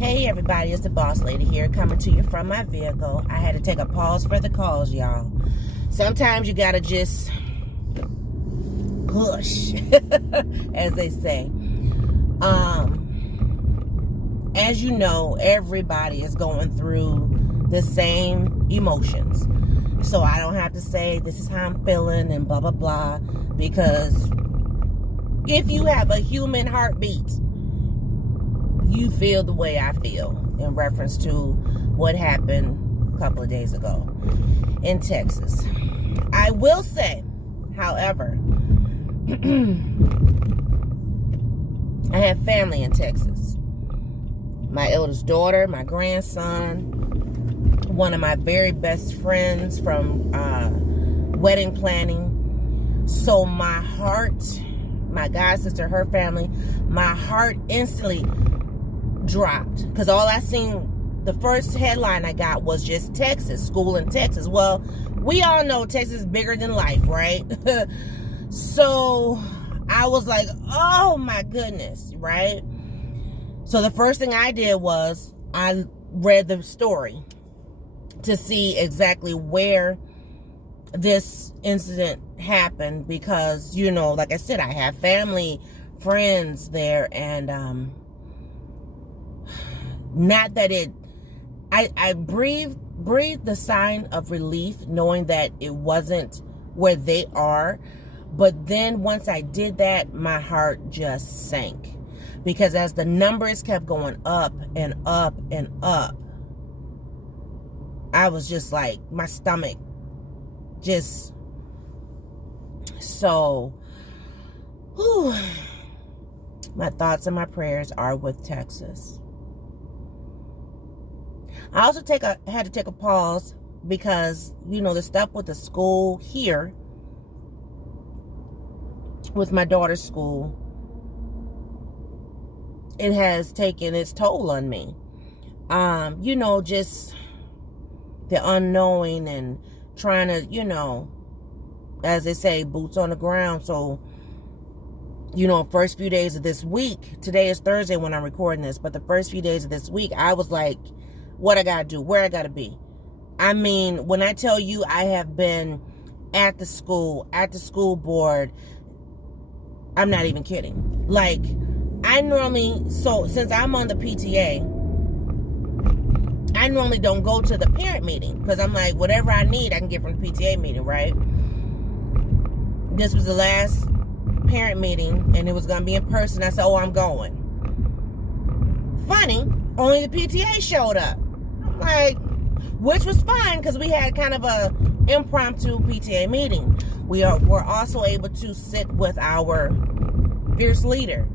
Hey everybody, it's the boss lady here coming to you from my vehicle. I had to take a pause for the calls, y'all. Sometimes you gotta just push, as they say. As you know, everybody is going through the same emotions. So I don't have to say this is how I'm feeling and blah, blah, blah. Because if you have a human heartbeat, you feel the way I feel in reference to what happened a couple of days ago in Texas. I will say, however, I have family in Texas. My eldest daughter, my grandson, one of my very best friends from wedding planning. So my heart, my god sister, her family, my heart instantly dropped. Because all I seen, the first headline I got was just Texas, school in Texas. Well, we all know Texas is bigger than life, right? So I was like, oh my goodness, right? So the first thing I did was I read the story to see exactly where this incident happened because, you know, like I said, I have family, friends there, and not that it, I breathed the sign of relief knowing that it wasn't where they are. But then once I did that, my heart just sank. Because as the numbers kept going up and up and up, I was just like, my stomach just, so, whew, my thoughts and my prayers are with Texas. I also had to take a pause because, you know, the stuff with the school here, with my daughter's school, it has taken its toll on me. You know, just the unknowing and trying to, you know, as they say, boots on the ground. So, you know, first few days of this week, today is Thursday when I'm recording this, but the first few days of this week, I was like, what I gotta do, where I gotta be. I mean, when I tell you I have been at the school board, I'm not even kidding. Like, I normally, so since I'm on the PTA, I normally don't go to the parent meeting because I'm like, whatever I need, I can get from the PTA meeting, right? This was the last parent meeting and it was going to be in person. I said, oh, I'm going. Funny, only the PTA showed up. I'm like, which was fine because we had kind of a impromptu PTA meeting. We're also able to sit with our fierce leader.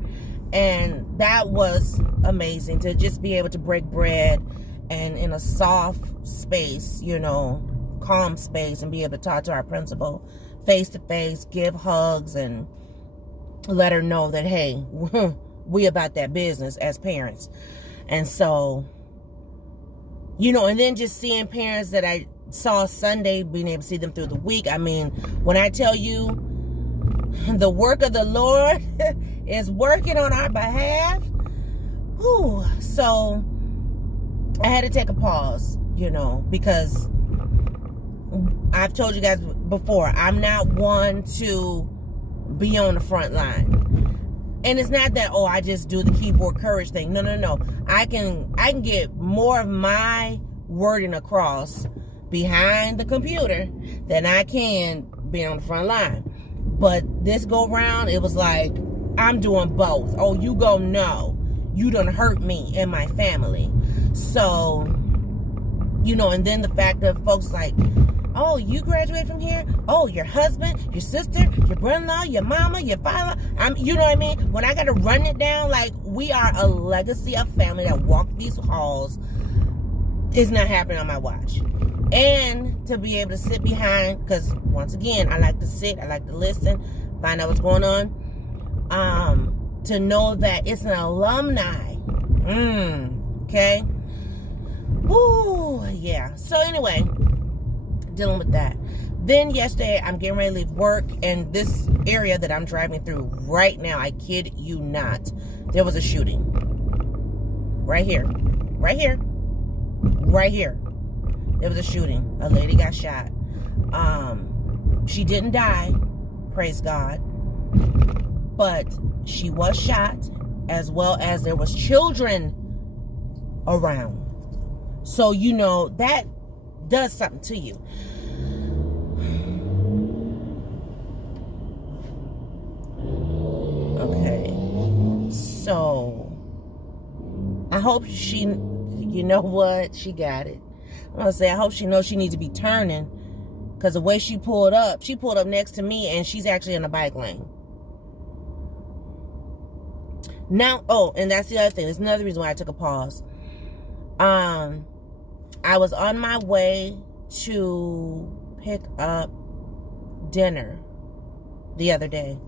And that was amazing to just be able to break bread and in a soft space, you know, calm space, and be able to talk to our principal face to face, give hugs, and let her know that, hey, we about that business as parents. And so, you know, and then just seeing parents that I saw Sunday, being able to see them through the week. I mean, when I tell you the work of the Lord is working on our behalf, whew, so I had to take a pause, you know, because I've told you guys before, I'm not one to be on the front line. And it's not that, oh, I just do the keyboard courage thing. No. I can get more of my wording across behind the computer than I can be on the front line. But this go round, it was like, I'm doing both. Oh, you go, no. You done hurt me and my family. So, you know, and then the fact that folks like, oh, you graduated from here? Oh, your husband, your sister, your brother-in-law, your mama, your father. You know what I mean? When I got to run it down, like, we are a legacy of family that walked these halls. It's not happening on my watch. And to be able to sit behind, because once again, I like to sit, I like to listen, find out what's going on. To know that it's an alumni. Okay? Woo, yeah. So anyway, dealing with that. Then yesterday, I'm getting ready to leave work, and this area that I'm driving through right now, I kid you not, there was a shooting. Right here. right here. Right here. There was a shooting. A lady got shot. She didn't die, praise God. But she was shot, as well as there was children around. So, you know, that does something to you. Okay. So, I hope she, you know what? She got it. I'm going to say, I hope she knows she needs to be turning. Because the way she pulled up next to me, and she's actually in the bike lane. Now, oh, and that's the other thing. There's another reason why I took a pause. I was on my way to pick up dinner the other day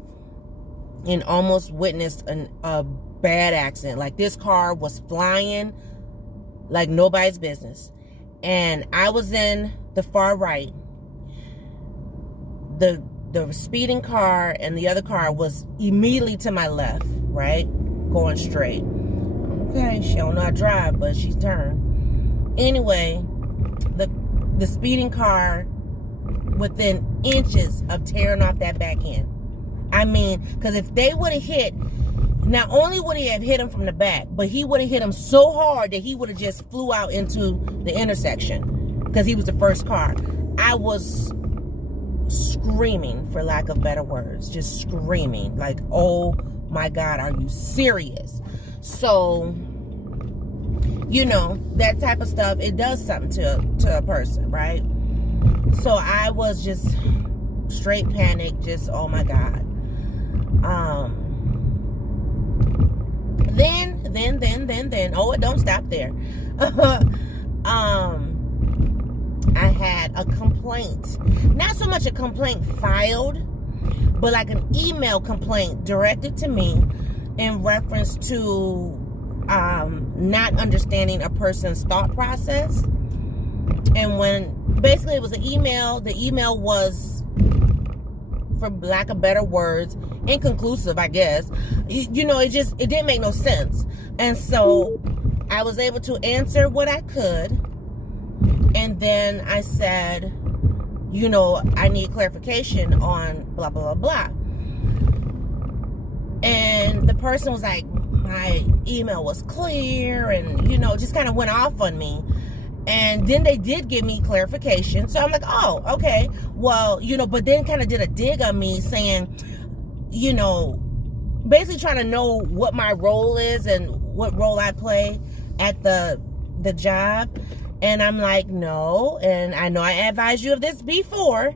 and almost witnessed a bad accident. Like, this car was flying like nobody's business. And I was in the far right. The speeding car and the other car was immediately to my left, right? Going straight. Okay, she don't know how to drive, but she's turned. Anyway, the speeding car within inches of tearing off that back end. I mean, because if they would have hit, not only would he have hit him from the back, but he would have hit him so hard that he would have just flew out into the intersection because he was the first car. I was screaming, for lack of better words, just screaming like, oh my God, are you serious? So, you know, that type of stuff, it does something to a person, right? So I was just straight panic, just, oh my God. Then, oh, it don't stop there. I had a complaint. Not so much a complaint filed, but like an email complaint directed to me in reference to not understanding a person's thought process. And when basically it was an email, the email was, for lack of better words, inconclusive, I guess. You know, it didn't make no sense. And so I was able to answer what I could. And then I said, you know, I need clarification on blah, blah, blah, blah. And the person was like, my email was clear, and, you know, just kind of went off on me. And then they did give me clarification. So I'm like, oh, okay. Well, you know, but then kind of did a dig on me saying, you know, basically trying to know what my role is and what role I play at the job. And I'm like, no. And I know I advised you of this before.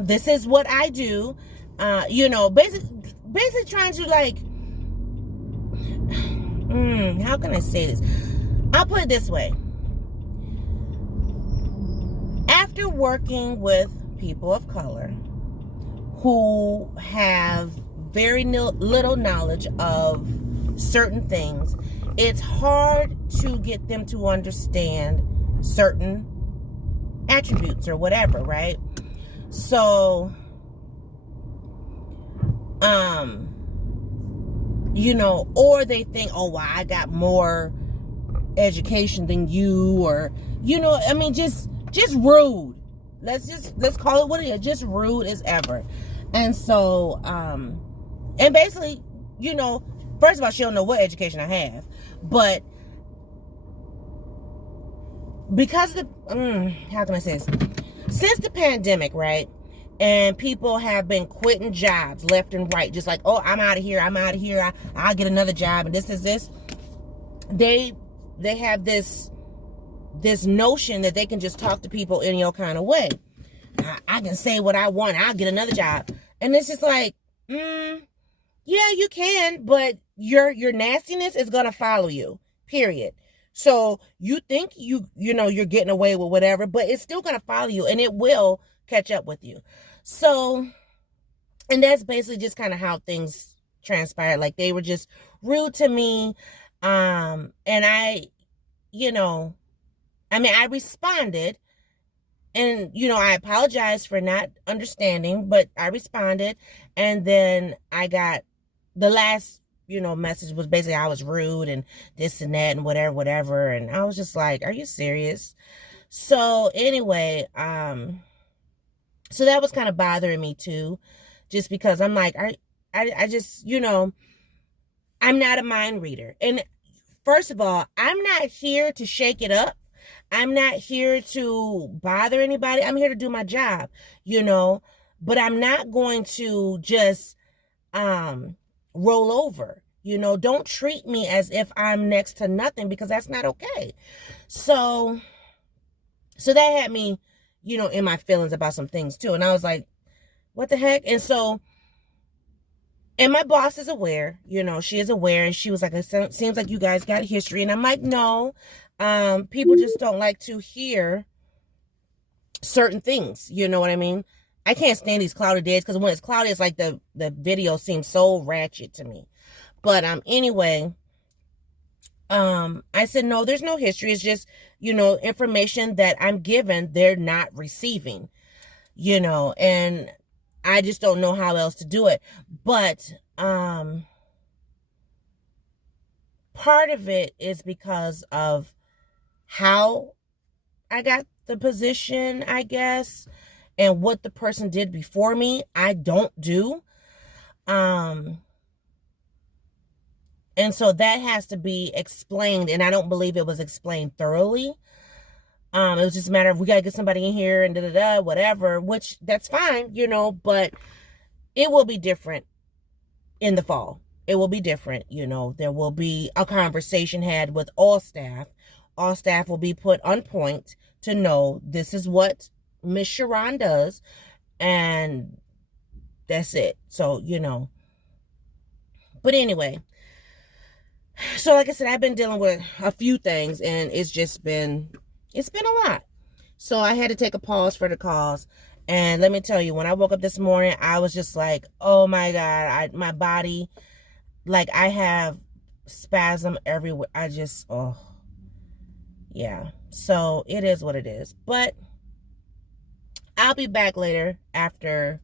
This is what I do. You know, basically trying to, like, how can I say this? I'll put it this way. After working with people of color who have very little knowledge of certain things, it's hard to get them to understand certain attributes or whatever, right? So, you know, or they think, oh, well, I got more education than you, or, you know, I mean, just rude. Let's call it what it is. Just rude as ever. And so, and basically, you know, first of all, she don't know what education I have, but because of the, how can I say this? Since the pandemic, right? And people have been quitting jobs left and right. Just like, oh, I'm out of here. I'll get another job. And this is this. They have this notion that they can just talk to people any old kind of way. I can say what I want. I'll get another job. And it's just like, yeah, you can, but your nastiness is going to follow you, period. So you think you know, you're getting away with whatever, but it's still going to follow you, and it will catch up with you. So, and that's basically just kind of how things transpired. Like, they were just rude to me. And I, you know, I mean, I responded, and, you know, I apologized for not understanding, but I responded. And then I got the last, message was basically I was rude and this and that and whatever. And I was just like, are you serious? So anyway, so that was kind of bothering me too, just because I'm like, I just, I'm not a mind reader. And first of all, I'm not here to shake it up. I'm not here to bother anybody. I'm here to do my job, but I'm not going to just roll over. Don't treat me as if I'm next to nothing, because that's not okay. So that had me, in my feelings about some things too. And I was like, what the heck? And my boss is aware, she is aware. And she was like, it seems like you guys got history. And I'm like, no, people just don't like to hear certain things. You know what I mean? I can't stand these cloudy days, because when it's cloudy, it's like the video seems so ratchet to me. But anyway, I said, no, there's no history. It's just, information that I'm given, they're not receiving, and I just don't know how else to do it. But part of it is because of how I got the position, I guess, and what the person did before me, I don't do. And so that has to be explained, and I don't believe it was explained thoroughly. It was just a matter of, we got to get somebody in here and whatever, which that's fine, but it will be different in the fall. It will be different, there will be a conversation had with all staff. All staff will be put on point to know this is what Miss Sharon does, and that's it. So, but anyway, so like I said, I've been dealing with a few things, and it's been a lot. So I had to take a pause for the cause. And let me tell you, when I woke up this morning, I was just like, oh my God, my body, like I have spasm everywhere. Yeah. So it is what it is. But I'll be back later after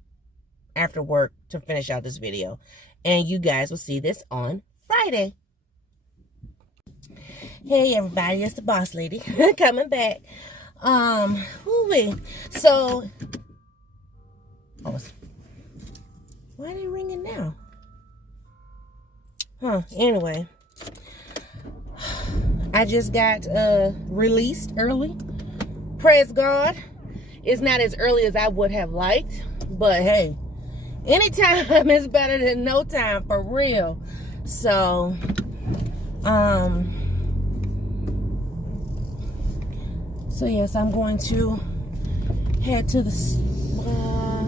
work to finish out this video. And you guys will see this on Friday. Hey everybody, it's the boss lady coming back. So, why are they ringing now? Anyway, I just got released early. Praise God. It's not as early as I would have liked, but hey, anytime is better than no time, for real. So, so yes, I'm going to head to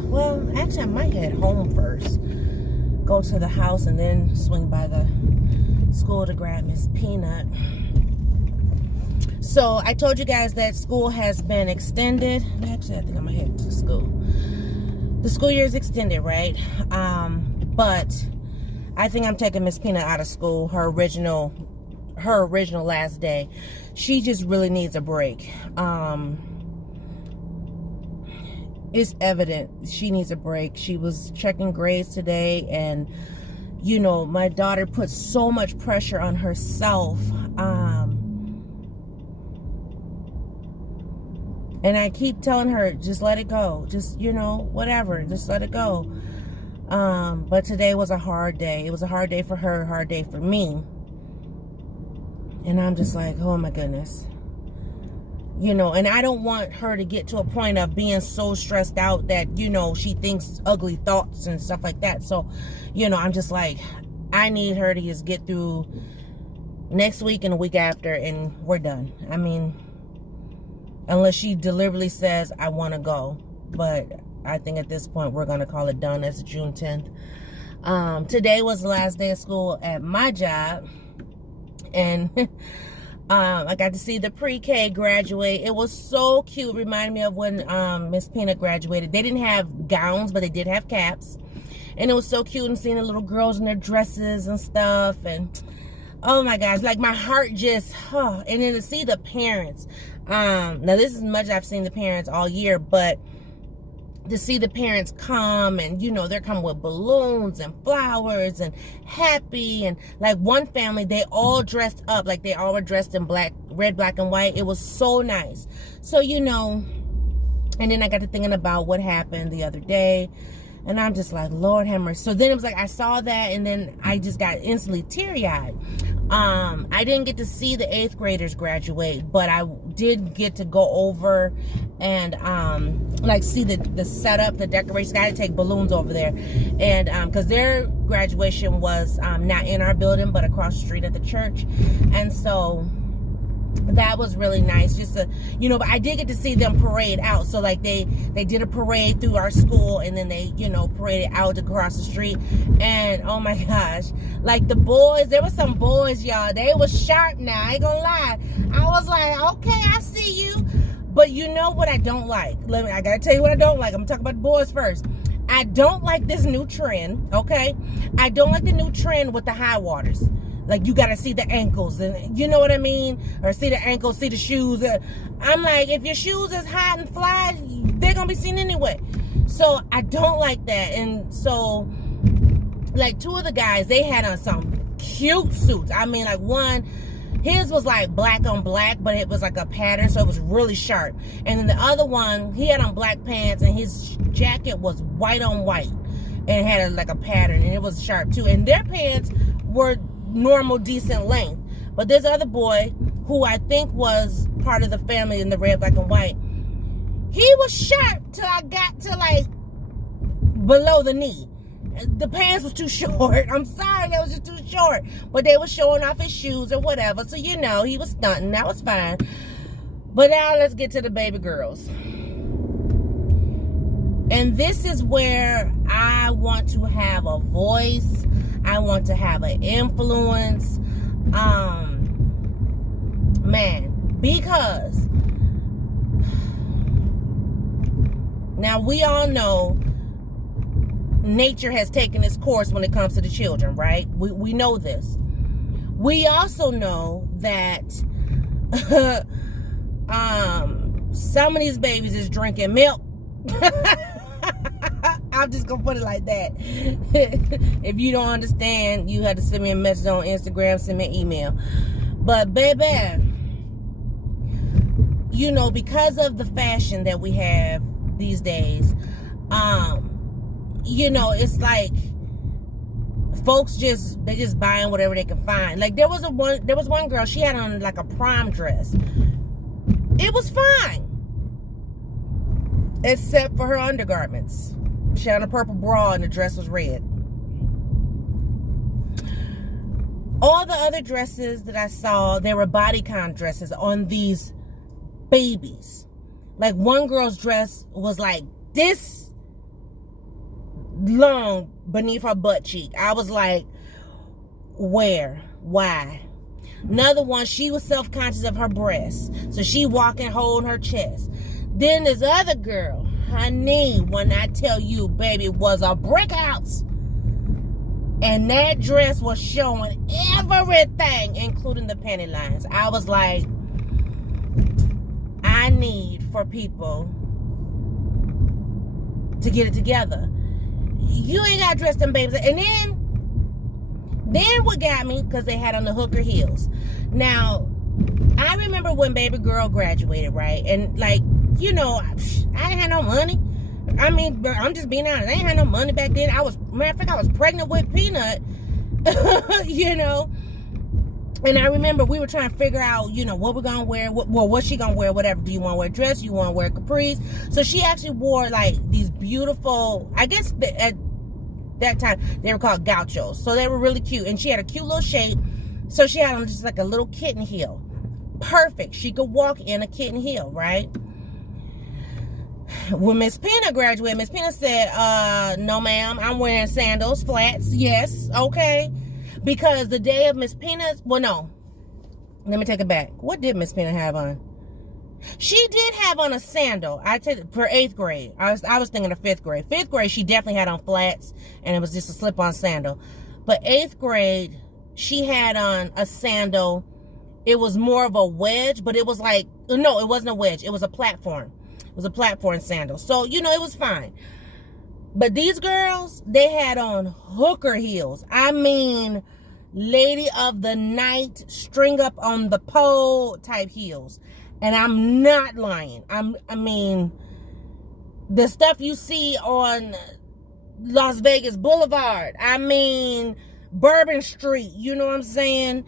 well, actually I might head home first. Go to the house and then swing by the school to grab Miss Peanut. So I told you guys that school has been extended. Actually, I think I'm gonna head to school. The school year is extended, right? But I think I'm taking Miss Peanut out of school, her original last day. She just really needs a break. It's evident she needs a break. She was checking grades today, and my daughter put so much pressure on herself. And I keep telling her, just let it go. Just, whatever. Just let it go. But today was a hard day. It was a hard day for her, a hard day for me. And I'm just like, oh my goodness. And I don't want her to get to a point of being so stressed out that, she thinks ugly thoughts and stuff like that. So, I'm just like, I need her to just get through next week and the week after, and we're done. I mean, unless she deliberately says, I want to go. But I think at this point, we're going to call it done as June 10th. Today was the last day of school at my job. And I got to see the pre-K graduate. It was so cute. Reminded me of when Miss Peanut graduated. They didn't have gowns, but they did have caps. And it was so cute, and seeing the little girls in their dresses and stuff. And oh my gosh, like my heart just, and then to see the parents. Now this is much I've seen the parents all year, but to see the parents come, and they're coming with balloons and flowers and happy, and like one family, they all dressed up, like they all were dressed in red, black, and white. It was so nice. So and then I got to thinking about what happened the other day, and I'm just like, Lord have mercy. So then it was like I saw that, and then I just got instantly teary-eyed. I didn't get to see the 8th graders graduate, but I did get to go over and like see the setup, the decorations. I had to take balloons over there, and because their graduation was not in our building but across the street at the church, and so that was really nice. Just to, but I did get to see them parade out. So like they did a parade through our school, and then they paraded out across the street. And oh my gosh, like the boys, there were some boys, y'all, they was sharp. Now I ain't gonna lie, I was like, okay, I see you. But you know what I don't like? I gotta tell you what I don't like. I'm talking about the boys first. I don't like this new trend, okay? I don't like the new trend with the high waters. Like, you got to see the ankles, and you know what I mean? Or see the ankles, see the shoes. I'm like, if your shoes is high and fly, they're going to be seen anyway. So, I don't like that. And so, like, 2 of the guys, they had on some cute suits. I mean, like, one, his was like black on black, but it was like a pattern, so it was really sharp. And then the other one, he had on black pants, and his jacket was white on white. And it had like a pattern, and it was sharp, too. And their pants were normal, decent length. But this other boy, who I think was part of the family in the red, black, and white, he was sharp till I got to like below the knee. The pants was too short. I'm sorry, they was just too short. But they were showing off his shoes or whatever. So he was stunting. That was fine. But now let's get to the baby girls. And this is where I want to have a voice. I want to have an influence. Because now we all know nature has taken its course when it comes to the children, right? We know this. We also know that some of these babies is drinking milk. I'm just gonna put it like that. If you don't understand, you have to send me a message on Instagram, send me an email. But baby, because of the fashion that we have these days, it's like folks they just buying whatever they can find. Like there was one girl, she had on like a prom dress. It was fine, except for her undergarments. She had a purple bra and the dress was red. All the other dresses that I saw, they were bodycon dresses on these babies. Like one girl's dress was like this long beneath her butt cheek. I was like, where? Why? Another one, she was self-conscious of her breasts. So she walking, holding her chest. Then this other girl, honey, when I tell you, baby, was a brick house. And that dress was showing everything, including the panty lines. I was like, I need for people to get it together. You ain't got to dress them babies. And then what got me, because they had on the hooker heels. Now, I remember when baby girl graduated, right? And like, I didn't have no money. I mean, I'm just being honest. I ain't had no money back then. Matter of fact, I was pregnant with Peanut, And I remember we were trying to figure out, what we're going to wear. What's she going to wear, whatever. Do you want to wear a dress? You want to wear capris? So she actually wore, like, these beautiful, I guess at that time, they were called gauchos. So they were really cute. And she had a cute little shape. So she had on just like a little kitten heel. Perfect. She could walk in a kitten heel, right? When Miss Pena graduated, Miss Pena said, no ma'am, I'm wearing sandals, flats. Yes, okay. Because the day of Miss Pena's, well, no. Let me take it back. What did Miss Pena have on? She did have on a sandal. I said for 8th grade. I was thinking of 5th grade. 5th grade, she definitely had on flats, and it was just a slip-on sandal. But 8th grade, she had on a sandal. It was more of a wedge, but it was like, no, it wasn't a wedge. It was a platform. It was a platform sandal. So, you know, it was fine. But these girls, they had on hooker heels. I mean, lady of the night, string up on the pole type heels. And I'm not lying. I mean, the stuff you see on Las Vegas Boulevard. I mean, Bourbon Street. You know what I'm saying?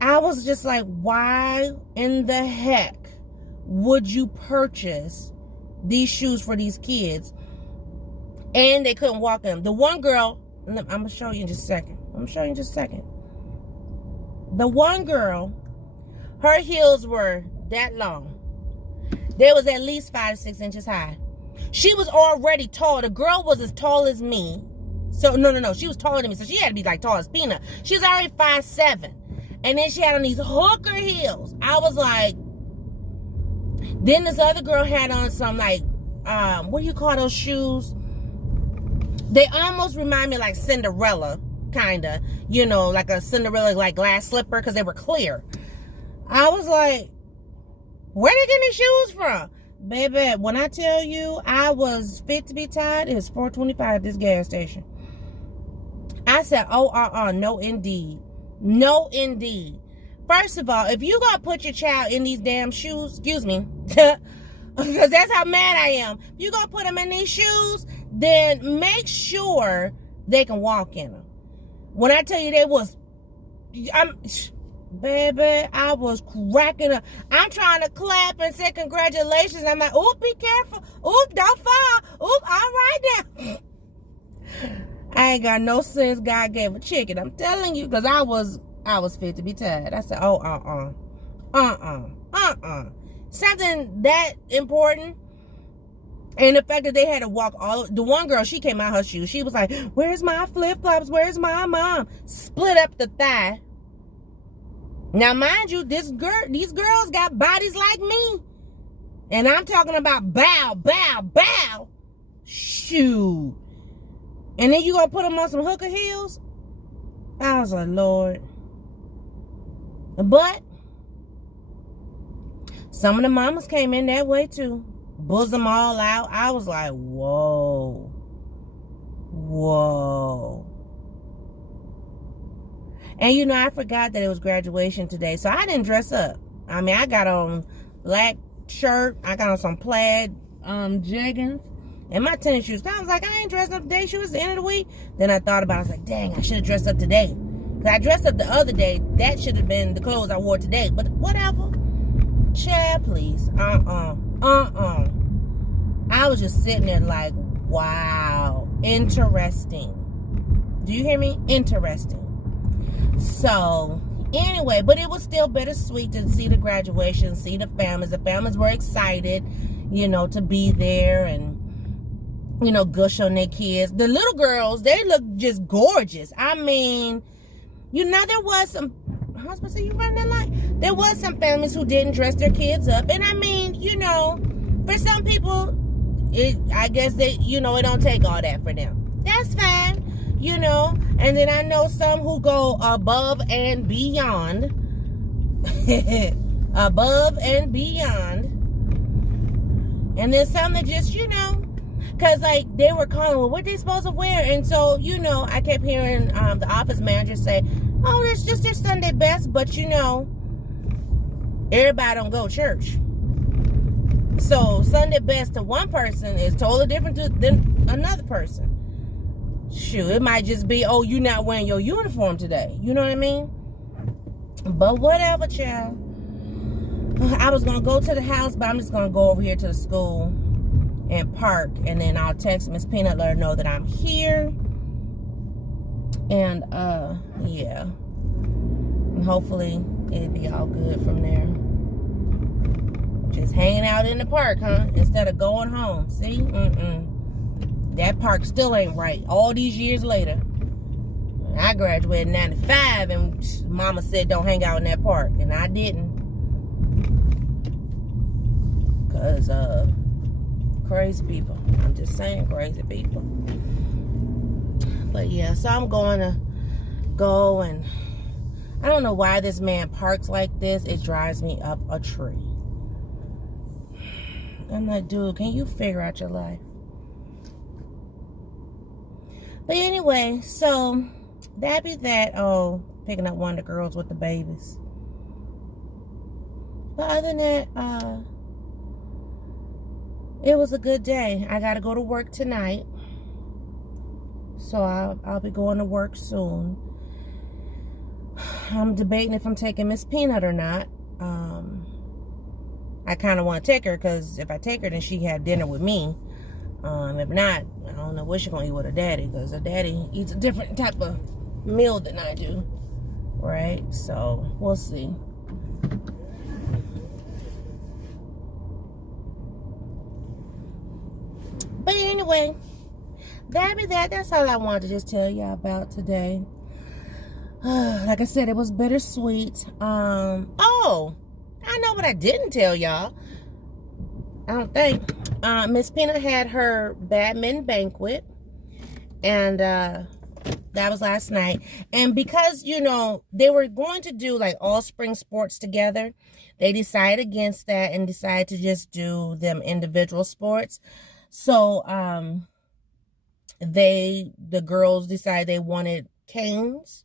I was just like, why in the heck would you purchase these shoes for these kids? And they couldn't walk in them. The one girl, I'm going to show you in just a second. The one girl, her heels were that long. They was at least 5 to 6 inches high. She was already tall. The girl was as tall as me. So, no. She was taller than me. So she had to be like tall as Peanut. She was already 5'7". And then she had on these hooker heels. I was like, then this other girl had on some like, what do you call those shoes? They almost remind me like Cinderella, kind of. You know, like a Cinderella like glass slipper because they were clear. I was like, where they getting these shoes from? Baby, when I tell you I was fit to be tied, it's $4.25 at this gas station. I said, no indeed. No indeed. First of all, if you gonna put your child in these damn shoes, excuse me, because that's how mad I am. If you gonna put them in these shoes, then make sure they can walk in them. When I tell you baby, I was cracking up. I'm trying to clap and say congratulations. I'm like, oop, be careful. Oop, don't fall. Oop, all right now. I ain't got no sense. God gave a chicken. I'm telling you, because I was fit to be tied. I said, something that important. And the fact that they had to walk the one girl, she came out her shoes. She was like, where's my flip-flops? Where's my mom? Split up the thigh. Now, mind you, these girls got bodies like me. And I'm talking about bow. Shoot. And then you gonna put them on some hooker heels? I was like, Lord. But some of the mamas came in that way too. Bosom all out. I was like, whoa. And you know, I forgot that it was graduation today, so I didn't dress up. I mean, I got on black shirt, I got on some plaid jeggings, and my tennis shoes. I was like, I ain't dressed up today. She was the end of the week. Then I thought about it. I was like, dang, I should have dressed up today. Because I dressed up the other day. That should have been the clothes I wore today. But whatever. Chad, please. I was just sitting there like, wow. Interesting. Do you hear me? Interesting. So, anyway, but it was still bittersweet to see the graduation, see the families. The families were excited, you know, to be there and, you know, gush on their kids. The little girls, they look just gorgeous. I mean, you know, there was some, I was supposed to say, you running that light? There was some families who didn't dress their kids up. And I mean, you know, for some people, I guess they, you know, it don't take all that for them. That's fine. You know, and then I know some who go above and beyond. Above and beyond. And then some that just, you know, because like they were calling, well, what they supposed to wear? And so, you know, I kept hearing the office manager say, oh, that's just their Sunday best. But, you know, everybody don't go to church. So Sunday best to one person is totally different than another person. Shoot, it might just be, oh, you not wearing your uniform today. You know what I mean? But whatever, child. I was going to go to the house, but I'm just going to go over here to the school and park. And then I'll text Miss Peanut, let her know that I'm here. And, yeah. And hopefully it'll be all good from there. Just hanging out in the park, huh? Instead of going home. See? That park still ain't right. All these years later. I graduated in 95 and mama said don't hang out in that park. And I didn't. Because crazy people. I'm just saying crazy people. But yeah, so I'm going to go and I don't know why this man parks like this. It drives me up a tree. I'm like, dude, can you figure out your life? But anyway, so that be that. Oh, picking up one of the girls with the babies. But other than that, it was a good day. I got to go to work tonight. So I'll be going to work soon. I'm debating if I'm taking Miss Peanut or not. I kind of want to take her because if I take her, then she had dinner with me. If not, I don't know what she's going to eat with her daddy, because her daddy eats a different type of meal than I do. Right? So, we'll see. But anyway, that's all I wanted to just tell y'all about today. Like I said, it was bittersweet. Oh, I know what I didn't tell y'all. I don't think. Miss Peanut had her badminton banquet, and that was last night. And because, you know, they were going to do like all spring sports together, they decided against that and decided to just do them individual sports. So the girls decided they wanted Cane's.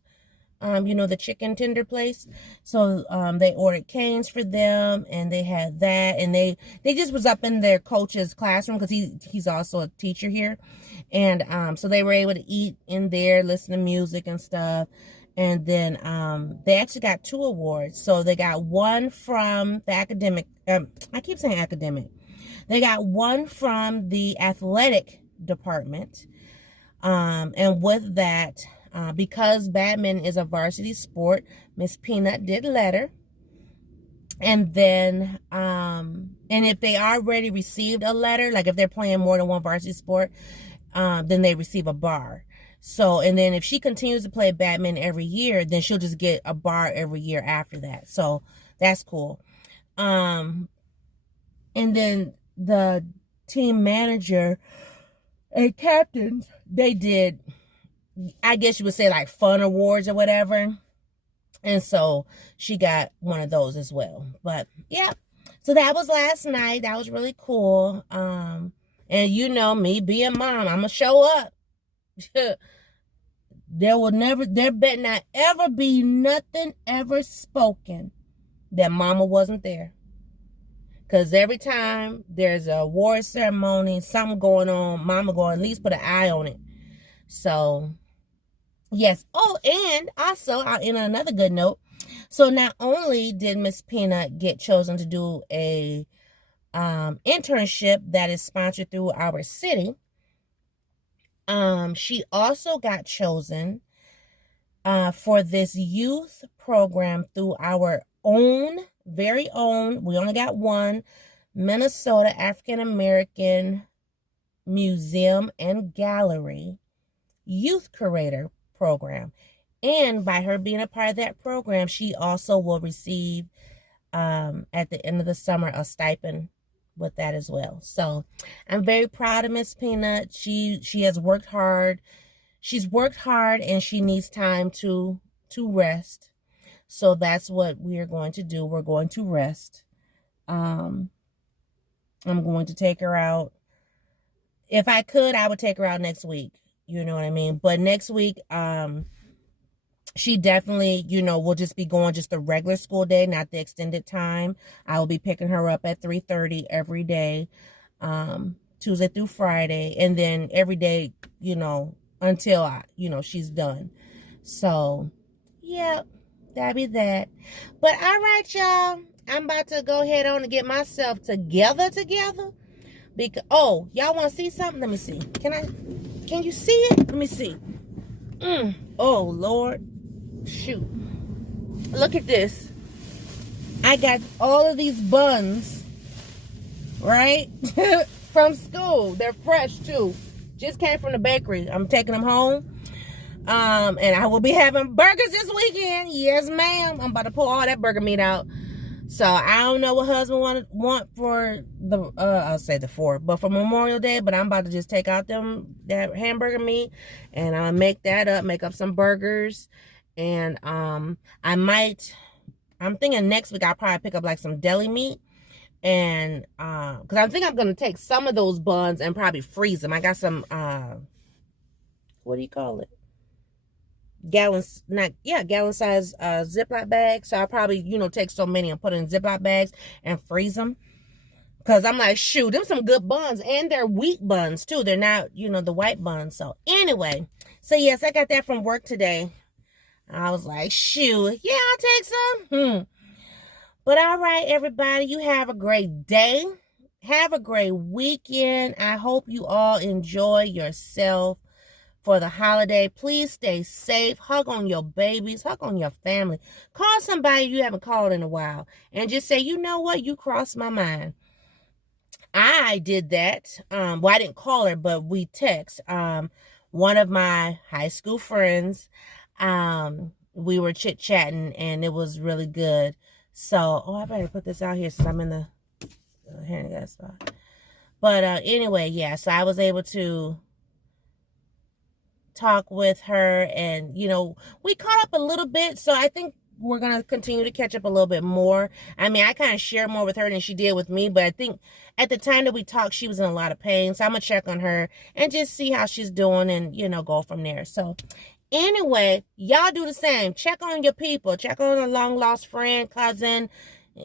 You know, the chicken tender place. So they ordered Cane's for them, and they had that, and they just was up in their coach's classroom because he's also a teacher here, and so they were able to eat in there, listen to music and stuff. And then they actually got 2 awards. So they got one from the academic. I keep saying academic. They got one from the athletic department, and with that. Because badminton is a varsity sport, Miss Peanut did letter. And then, and if they already received a letter, like if they're playing more than one varsity sport, then they receive a bar. So, and then if she continues to play badminton every year, then she'll just get a bar every year after that. So that's cool. And then the team manager and captains, they did, I guess you would say like fun awards or whatever. And so she got one of those as well. But yeah, so that was last night. That was really cool. And you know me being mom, I'm gonna show up. There better not ever be nothing ever spoken that mama wasn't there. Because every time there's a award ceremony, something going on, mama going to at least put an eye on it. So yes. Oh, and also, in another good note, so not only did Miss Peanut get chosen to do a internship that is sponsored through our city, she also got chosen for this youth program through our very own, we only got one, Minnesota African American Museum and Gallery Youth Curator program. And by her being a part of that program, she also will receive at the end of the summer a stipend with that as well. So I'm very proud of Miss Peanut. She has worked hard. She's worked hard, and she needs time to rest. So that's what we are going to do. We're going to rest. I'm going to take her out. If I could, I would take her out next week. You know what I mean? But next week, she definitely, you know, will just be going just the regular school day, not the extended time. I will be picking her up at 3:30 every day, Tuesday through Friday. And then every day, you know, until, she's done. So, yeah, that'd be that. But all right, y'all. I'm about to go ahead on and get myself together. Because, oh, y'all want to see something? Let me see. Can you see it? Let me see. Oh, Lord. Shoot. Look at this. I got all of these buns, right? From school. They're fresh, too. Just came from the bakery. I'm taking them home. And I will be having burgers this weekend. Yes, ma'am. I'm about to pull all that burger meat out. So I don't know what husband want for the I'll say the 4th, but for Memorial Day. But I'm about to just take out that hamburger meat, and I'll make that up, make up some burgers, and I'm thinking next week I'll probably pick up like some deli meat, And because I think I'm gonna take some of those buns and probably freeze them. I got some what do you call it? Gallon size Ziploc bags. So I'll probably, take so many and put in Ziploc bags and freeze them. Because I'm like, shoot, them some good buns. And they're wheat buns, too. They're not, the white buns. So, anyway. So, yes, I got that from work today. I was like, shoot, yeah, I'll take some. But, all right, everybody. You have a great day. Have a great weekend. I hope you all enjoy yourself for the holiday. Please stay safe. Hug on your babies. Hug on your family. Call somebody you haven't called in a while. And just say, you know what? You crossed my mind. I did that. Well, I didn't call her, but we text. One of my high school friends, we were chit-chatting, and it was really good. So, I better put this out here since I'm in the hearing gas spot. But anyway, yeah, so I was able to talk with her, and, we caught up a little bit, so I think we're going to continue to catch up a little bit more. I mean, I kind of shared more with her than she did with me, but I think at the time that we talked, she was in a lot of pain. So I'm going to check on her and just see how she's doing and, go from there. So anyway, y'all do the same. Check on your people. Check on a long-lost friend, cousin,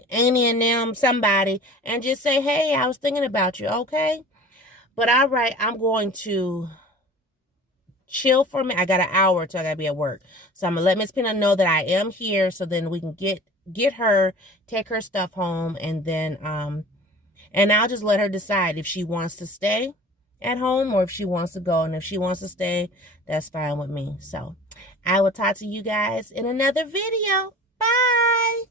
auntie and them, somebody, and just say, hey, I was thinking about you, okay? But all right, I'm going to chill for a minute. I got an hour till I gotta be at work. So I'm gonna let Miss Pina know that I am here so then we can get her, take her stuff home, and then and I'll just let her decide if she wants to stay at home or if she wants to go. And if she wants to stay, that's fine with me. So I will talk to you guys in another video. Bye.